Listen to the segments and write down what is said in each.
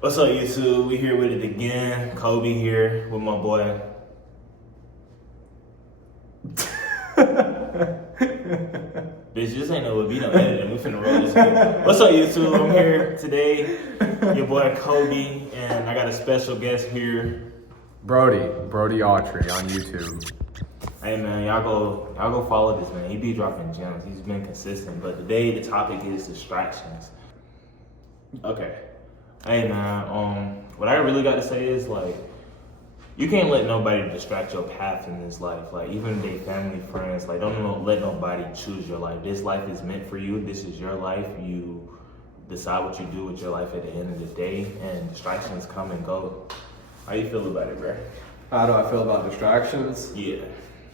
What's up, YouTube? We here with it again. Kobe here with my boy. Bitch, this ain't no we done editing. We finna roll this again. What's up, YouTube? I'm here today. Your boy Kobe, and I got a special guest here. Brody Autry on YouTube. Hey man, y'all go follow this man. He be dropping gems. He's been consistent. But today the topic is distractions. Okay. Hey man, what I really got to say is like, you can't let nobody distract your path in this life. Like even they family, friends, like don't let nobody choose your life. This life is meant for you. This is your life. You decide what you do with your life at the end of the day, and distractions come and go. How you feel about it, bro? How do I feel about distractions? Yeah.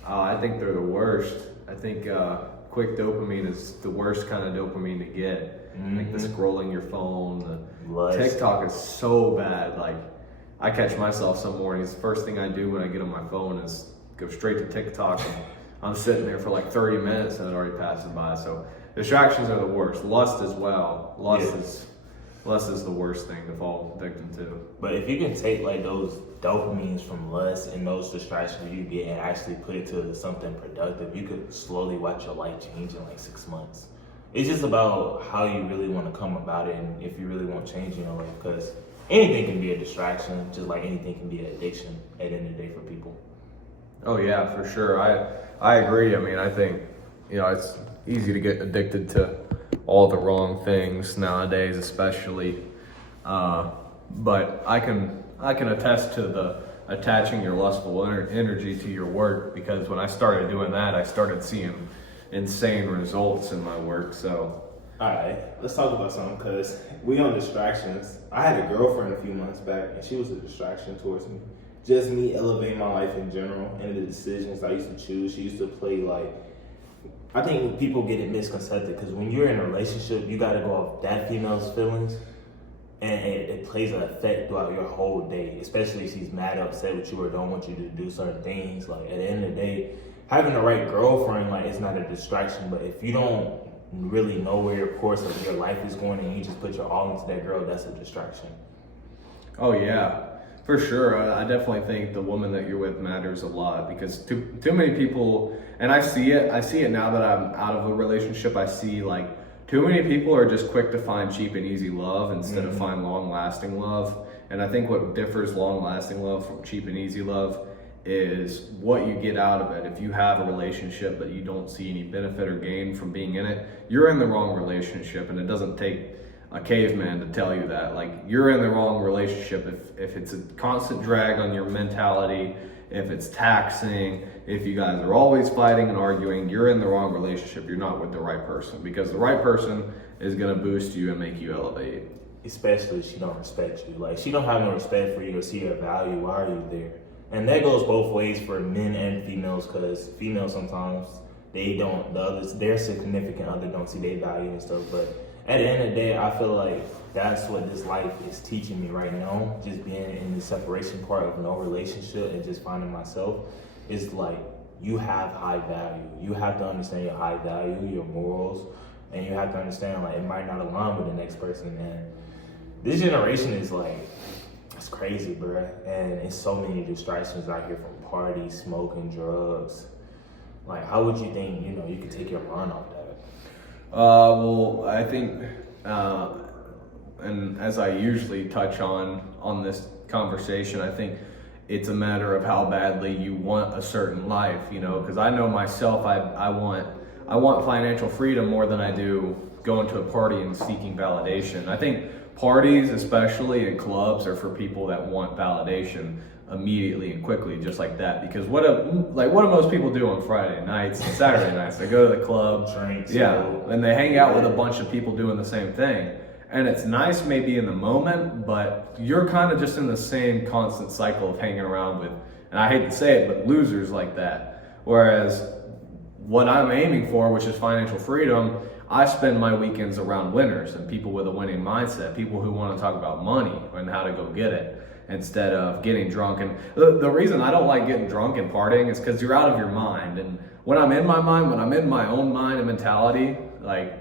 I think they're the worst. I think quick dopamine is the worst kind of dopamine to get. I think the scrolling your phone, the TikTok is so bad. Like I catch myself some mornings, the first thing I do when I get on my phone is go straight to TikTok. And I'm sitting there for like 30 minutes and it already passes by. So distractions are the worst. Lust as well. Lust is the worst thing to fall victim to. But if you can take like those dopamines from lust and those distractions you get and actually put it to something productive, you could slowly watch your life change in like 6 months. It's just about how you really want to come about it and if you really want change in your life, because anything can be a distraction, just like anything can be an addiction at the end of the day for people. Oh yeah, for sure. I agree. I mean, I think, it's easy to get addicted to all the wrong things nowadays, especially. But I can attest to the attaching your lustful energy to your work, because when I started doing that, I started seeing insane results in my work. So alright, let's talk about something, because we on distractions. I had a girlfriend a few months back and she was a distraction towards me. Just me elevating my life in general and the decisions I used to choose. She used to play like, I think people get it misconcepted, because when you're in a relationship, you got to go off that female's feelings, and it plays an effect throughout your whole day, especially if she's mad, upset with you, or don't want you to do certain things. Like at the end of the day, having the right girlfriend, like it's not a distraction, but if you don't really know where your course of your life is going and you just put your all into that girl, that's a distraction. oh yeah, for sure. I definitely think the woman that you're with matters a lot, because too many people, and I see it now that I'm out of a relationship. I see like too many people are just quick to find cheap and easy love instead of find long lasting love. And I think what differs long lasting love from cheap and easy love is what you get out of it. If you have a relationship but you don't see any benefit or gain from being in it, you're in the wrong relationship. And it doesn't take a caveman to tell you that. Like, you're in the wrong relationship if it's a constant drag on your mentality, if it's taxing, if you guys are always fighting and arguing, you're in the wrong relationship. You're not with the right person, because the right person is going to boost you and make you elevate. Especially if she don't respect you. Like, she don't have no respect for you or see your value. Why are you there? And that goes both ways for men and females, because females sometimes they don't, their significant other don't see their value and stuff. But at the end of the day, I feel like that's what this life is teaching me right now. Just being in the separation part of no relationship and just finding myself, is like, you have high value. You have to understand your high value, your morals, and you have to understand like it might not align with the next person. And this generation is like, it's crazy, bro. And it's so many distractions out here, from parties, smoking, drugs. Like, how would you think, you could take your mind off that? Well, I think, and as I usually touch on this conversation, I think it's a matter of how badly you want a certain life, because I know myself, I want financial freedom more than I do going to a party and seeking validation. I think parties, especially in clubs, are for people that want validation immediately and quickly, just like that. Because what do most people do on Friday nights and Saturday nights? They go to the club, drinks, and they hang out with a bunch of people doing the same thing. And it's nice maybe in the moment, but you're kind of just in the same constant cycle of hanging around with, and I hate to say it, but losers like that. Whereas what I'm aiming for, which is financial freedom, I spend my weekends around winners and people with a winning mindset, people who want to talk about money and how to go get it, instead of getting drunk. And the reason I don't like getting drunk and partying is because you're out of your mind. And when I'm in my mind, when I'm in my own mind and mentality, like,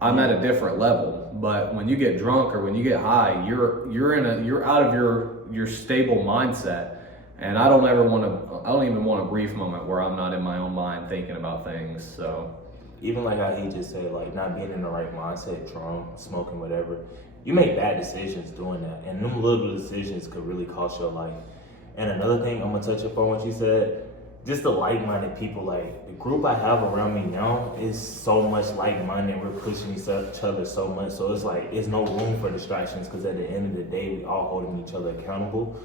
I'm at a different level. but when you get drunk or when you get high, you're out of your stable mindset. And I don't even want a brief moment where I'm not in my own mind thinking about things. So even like how he just said, like not being in the right mindset, drunk, smoking, whatever, you make bad decisions doing that, and them little decisions could really cost your life. And another thing I'm gonna touch upon what you said, just the like-minded people. Like the group I have around me now is so much like-minded. We're pushing each other so much, so it's like it's no room for distractions, because at the end of the day, we all holding each other accountable.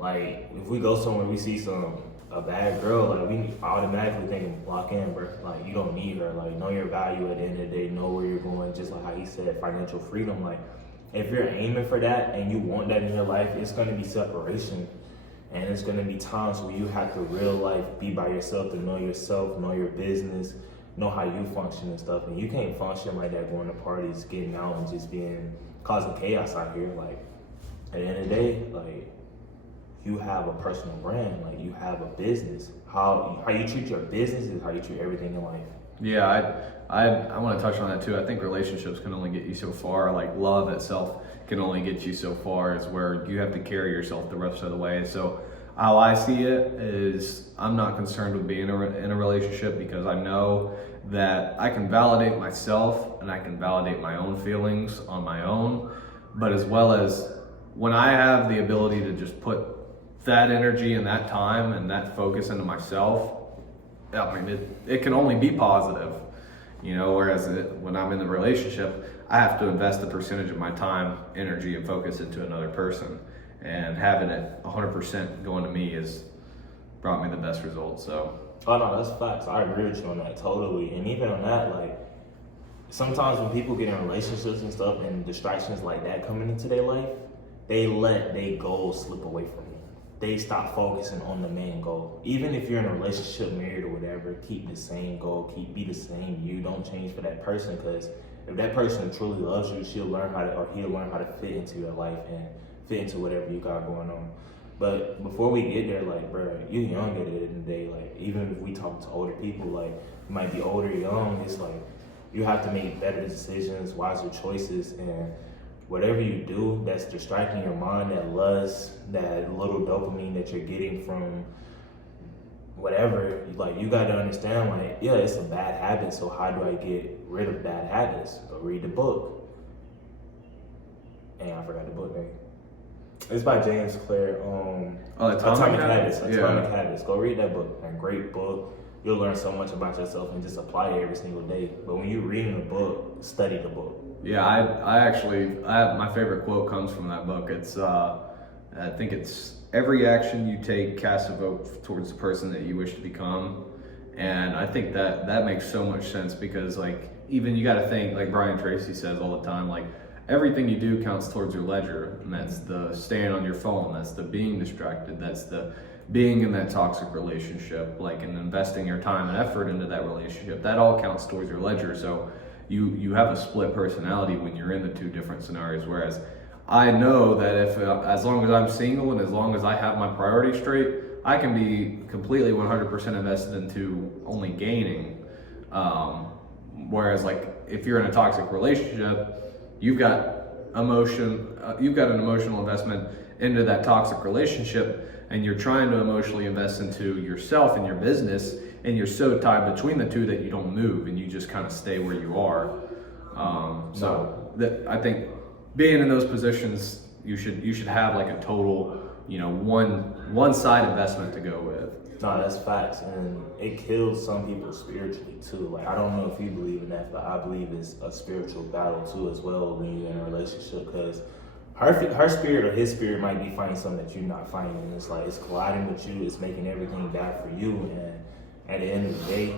Like if we go somewhere, we see a bad girl, like we automatically think lock in, bro. Like you don't need her. Like know your value at the end of the day. Know where you're going. Just like how he said, financial freedom. Like if you're aiming for that and you want that in your life, it's gonna be separation, and it's gonna be times where you have to real life be by yourself, to know yourself, know your business, know how you function and stuff. And you can't function like that going to parties, getting out, and just causing chaos out here. Like at the end of the day, like you have a personal brand, like you have a business. How you treat your business is how you treat everything in life. yeah, I want to touch on that too. I think relationships can only get you so far. Like love itself can only get you so far. Is where you have to carry yourself the rest of the way. So how I see it is, I'm not concerned with being in a relationship, because I know that I can validate myself and I can validate my own feelings on my own. But as well as when I have the ability to just put that energy and that time and that focus into myself, I mean, it can only be positive, whereas when I'm in the relationship, I have to invest a percentage of my time, energy, and focus into another person. And having it 100% going to me has brought me the best results. So. Oh no, that's facts. I agree with you on that totally. And even on that, like sometimes when people get in relationships and stuff and distractions like that coming into their life, they let their goals slip away from them. They stop focusing on the main goal. Even if you're in a relationship, married or whatever, keep the same goal, be the same you. Don't change for that person, because if that person truly loves you, he'll learn how to fit into your life and fit into whatever you got going on. But before we get there, like, bro, you're young at the end of the day. Like, even if we talk to older people, like, you might be older, young, it's like you have to make better decisions, wiser choices, and whatever you do that's distracting your mind, that lust, that little dopamine that you're getting from whatever, like you got to understand, like, yeah, it's a bad habit. So how do I get rid of bad habits? Go read the book. And I forgot the book name. It's by James Clear. Atomic Habits. Atomic Habits. Go read that book. A great book. You'll learn so much about yourself and just apply it every single day. But when you're reading the book, study the book. Yeah, I have my favorite quote comes from that book. It's I think it's every action you take casts a vote towards the person that you wish to become. And I think that makes so much sense, because like even you got to think, like Brian Tracy says all the time, like everything you do counts towards your ledger, and that's the staying on your phone, that's the being distracted, that's the being in that toxic relationship, like, and investing your time and effort into that relationship. That all counts towards your ledger. So you have a split personality when you're in the two different scenarios. Whereas I know that if as long as I'm single and as long as I have my priorities straight, I can be completely 100% invested into only gaining. Whereas like if you're in a toxic relationship, you've got an emotional investment into that toxic relationship, and you're trying to emotionally invest into yourself and your business, and you're so tied between the two that you don't move and you just kind of stay where you are. I think being in those positions, you should have like a total, one side investment to go with. No, that's facts, and it kills some people spiritually too. Like, I don't know if you believe in that, but I believe it's a spiritual battle too as well when you're in a relationship, because her spirit or his spirit might be finding something that you're not finding, and it's like it's colliding with you, it's making everything bad for you. And at the end of the day,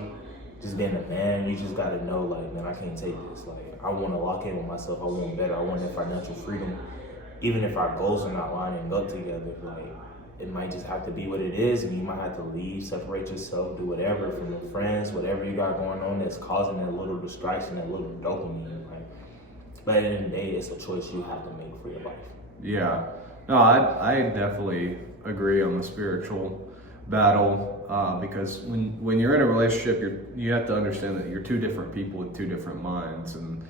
just being a man, you just gotta know, like, man, I can't take this. Like, I want to lock in with myself. I want better. I want that financial freedom. Even if our goals are not lining up together, like, it might just have to be what it is, and you might have to leave, separate yourself, do whatever from your friends, whatever you got going on that's causing that little distraction, that little dopamine. Like, but at the end of the day, it's a choice you have to make for your life. Yeah, no, I definitely agree on the spiritual battle, because when you're in a relationship, you have to understand that you're two different people with two different minds, and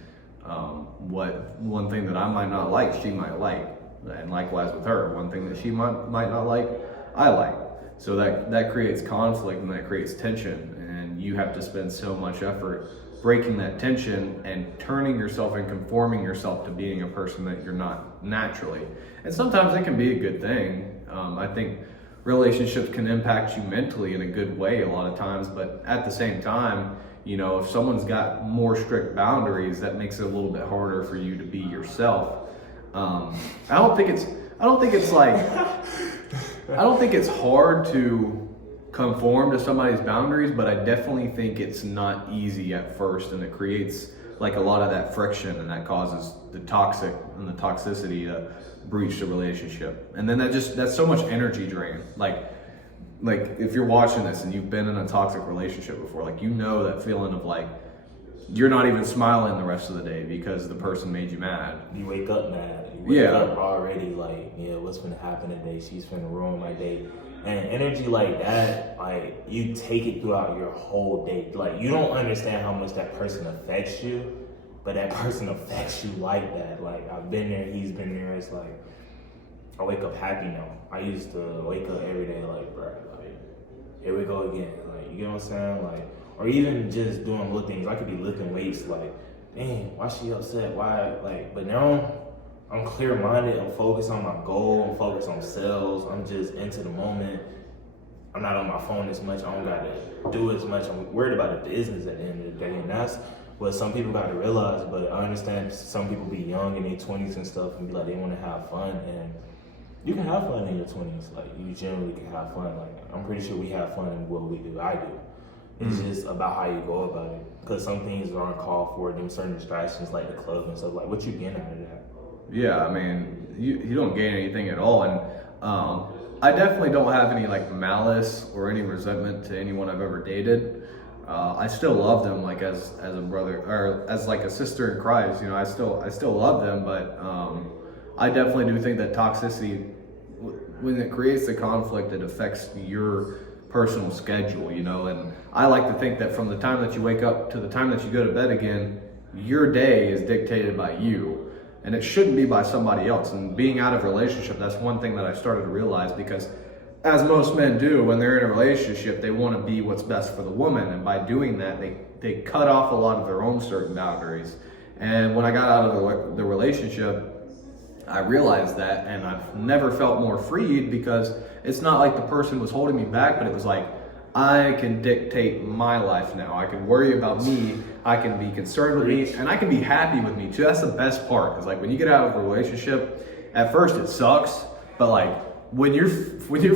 What one thing that I might not like, she might like, and likewise with her, one thing that she might not like, I like. So that creates conflict and that creates tension, and you have to spend so much effort breaking that tension and turning yourself and conforming yourself to being a person that you're not naturally. And sometimes it can be a good thing. I think relationships can impact you mentally in a good way a lot of times, but at the same time, if someone's got more strict boundaries, that makes it a little bit harder for you to be yourself. I don't think it's hard to conform to somebody's boundaries, but I definitely think it's not easy at first, and it creates like a lot of that friction, and that causes the toxic and the toxicity to breach the relationship. And then that's so much energy drain. Like if you're watching this and you've been in a toxic relationship before, that feeling of like you're not even smiling the rest of the day because the person made you mad. You wake up mad. You wake up already like, what's gonna happen today? She's gonna ruin my day. And energy like that, like you take it throughout your whole day. Like you don't understand how much that person affects you, but that person affects you like that. Like I've been there, he's been there. It's like I wake up happy now. I used to wake up every day like, bro, like here we go again. Like you know what I'm saying? Like, or even just doing little things. I could be lifting weights. Like, dang, why she upset? Why? Like, but now I'm clear-minded. I'm focused on my goal. I'm focused on sales. I'm just into the moment. I'm not on my phone as much. I don't got to do as much. I'm worried about the business at the end of the day, and that's what some people got to realize. But I understand some people be young in their 20s and stuff and be like they want to have fun, and you can have fun in your 20s. Like you generally can have fun. Like I'm pretty sure we have fun in what we do. I do. It's just about how you go about it. Because some things aren't called for. Them certain distractions like the club and stuff. Like what you getting out of that? Yeah, I mean, you don't gain anything at all, and I definitely don't have any like malice or any resentment to anyone I've ever dated. I still love them like as a brother or as like a sister in Christ. I still love them, but I definitely do think that toxicity, when it creates the conflict, it affects your personal schedule. And I like to think that from the time that you wake up to the time that you go to bed again, your day is dictated by you. And it shouldn't be by somebody else. And being out of a relationship, that's one thing that I started to realize, because as most men do, when they're in a relationship, they want to be what's best for the woman. And by doing that, they cut off a lot of their own certain boundaries. And when I got out of the relationship, I realized that, and I've never felt more freed, because it's not like the person was holding me back, but it was like, I can dictate my life now. I can worry about me. I can be concerned with me, and I can be happy with me too. That's the best part. Because like when you get out of a relationship, at first it sucks, but like when you're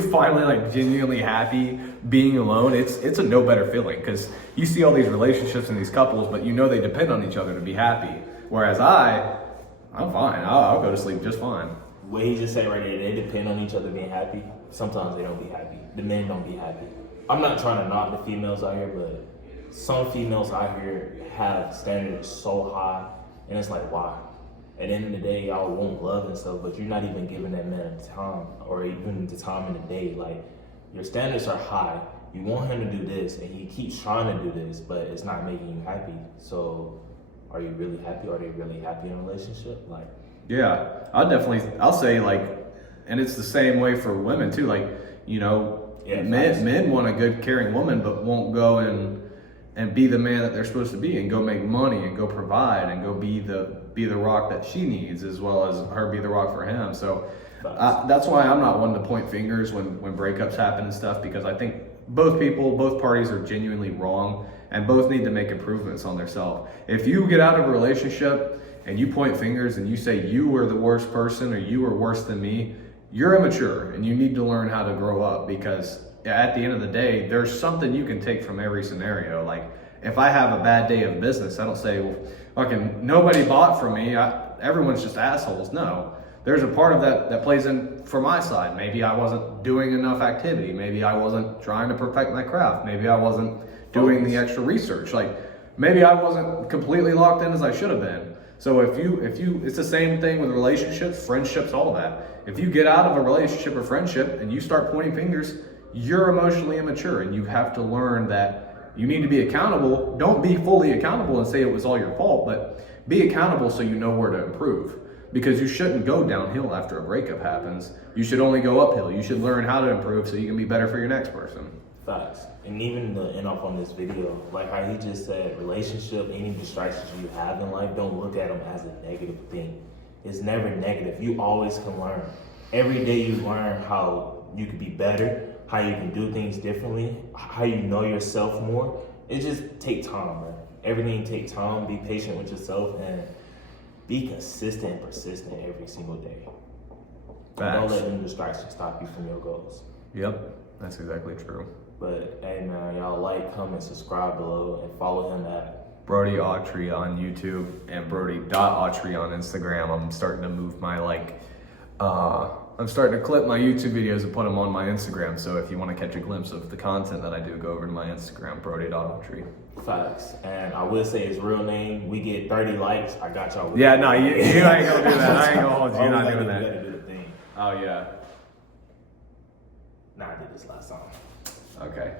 finally like genuinely happy being alone, it's a no better feeling. Because you see all these relationships and these couples, but they depend on each other to be happy. Whereas I'm fine. I'll go to sleep just fine. What he just said right there, they depend on each other being happy. Sometimes they don't be happy. The men don't be happy. I'm not trying to knock the females out here, but some females out here have standards so high, and it's like, why? At the end of the day, y'all want love and stuff, but you're not even giving that man time, or even the time in the day. Like, your standards are high. You want him to do this, and he keeps trying to do this, but it's not making you happy. So, are you really happy? Are they really happy in a relationship? Like, yeah, I'll say like, and it's the same way for women too. Like, men want a good, caring woman, but won't go and be the man that they're supposed to be, and go make money, and go provide, and go be the rock that she needs, as well as her be the rock for him. So that's why I'm not one to point fingers when breakups happen and stuff, because I think both parties are genuinely wrong, and both need to make improvements on themselves. If you get out of a relationship and you point fingers and you say you were the worst person or you were worse than me, you're immature, and you need to learn how to grow up, because at the end of the day, there's something you can take from every scenario. Like, if I have a bad day of business, I don't say, well, fucking nobody bought from me, everyone's just assholes. No, there's a part of that plays in for my side. Maybe I wasn't doing enough activity. Maybe I wasn't trying to perfect my craft. Maybe I wasn't doing the extra research. Like, maybe I wasn't completely locked in as I should have been. So if you, it's the same thing with relationships, friendships, all that. If you get out of a relationship or friendship and you start pointing fingers, you're emotionally immature, and you have to learn that you need to be accountable. Don't be fully accountable and say it was all your fault, but be accountable so you know where to improve. Because you shouldn't go downhill after a breakup happens. You should only go uphill. You should learn how to improve so you can be better for your next person. Facts. And even to end off on this video, like how he just said, relationship, any distractions you have in life, don't look at them as a negative thing. It's never negative. You always can learn. Every day you learn how you can be better, how you can do things differently, how you know yourself more. It just take time, man. Everything take time. Be patient with yourself and be consistent and persistent every single day. Don't let them distractions stop you from your goals. Yep, that's exactly true. But hey man, y'all like, comment, subscribe below, and follow him at Brody Autry on YouTube and Brody.Autry on Instagram. I'm starting to move my I'm starting to clip my YouTube videos and put them on my Instagram. So if you want to catch a glimpse of the content that I do, go over to my Instagram, Brody.Autry. Facts. And I will say his real name. We get 30 likes. I got y'all. Yeah, no, you ain't gonna do that. I ain't gonna hold you. You're not doing You that. gotta do the thing. Oh yeah. Nah, I did this last time. Okay.